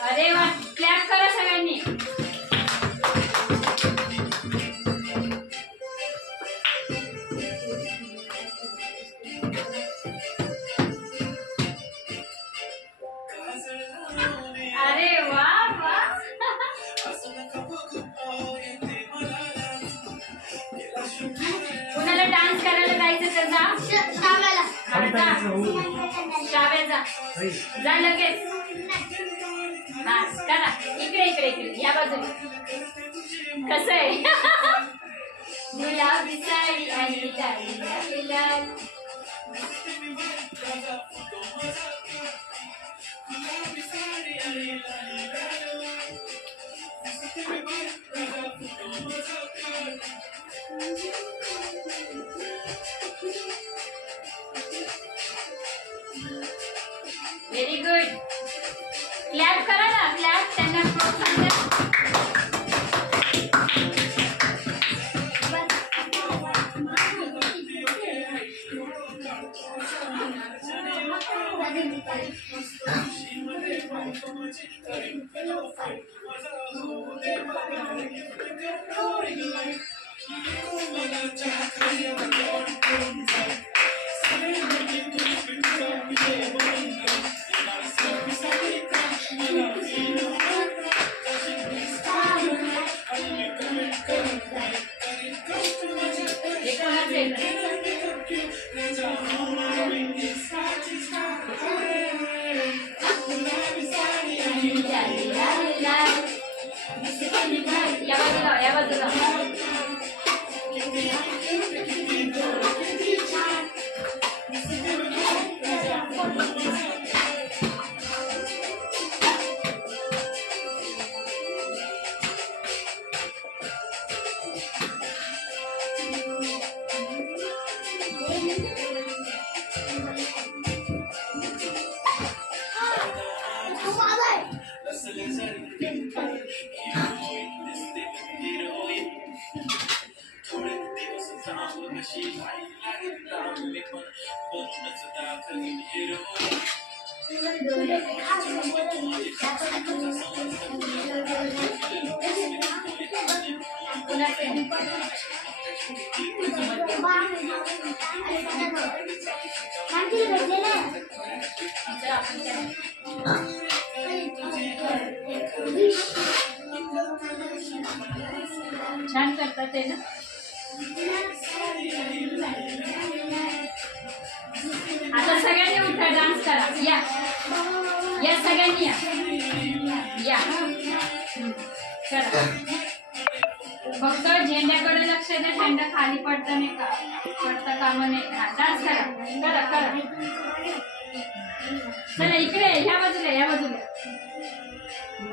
अरे वा, क्लॅप करा सगळ्यांनी. अरे वा वा. कुणाला डान्स करायला जायचं तर जा. शाव्याचा जा लगेच. हा करा. इकडे इकडे इकडे या बाजूला. कसं आहे? गुलाबी साडी आणि लाल लाल. Very good. क्लॅप करा ना. क्लॅप. त्यांना प्रोत्साहन द्या. या बाजूला. छान करतात ते ना. आता सगळ्यांनी उठा. डान्स करा. या या सगळ्यांनी या या करा. फक्त झेंड्याकडे लक्ष द्या. झेंडा खाली पडता नाही का पडता कामा नाही. डान्स करा करा करा. चला इकडे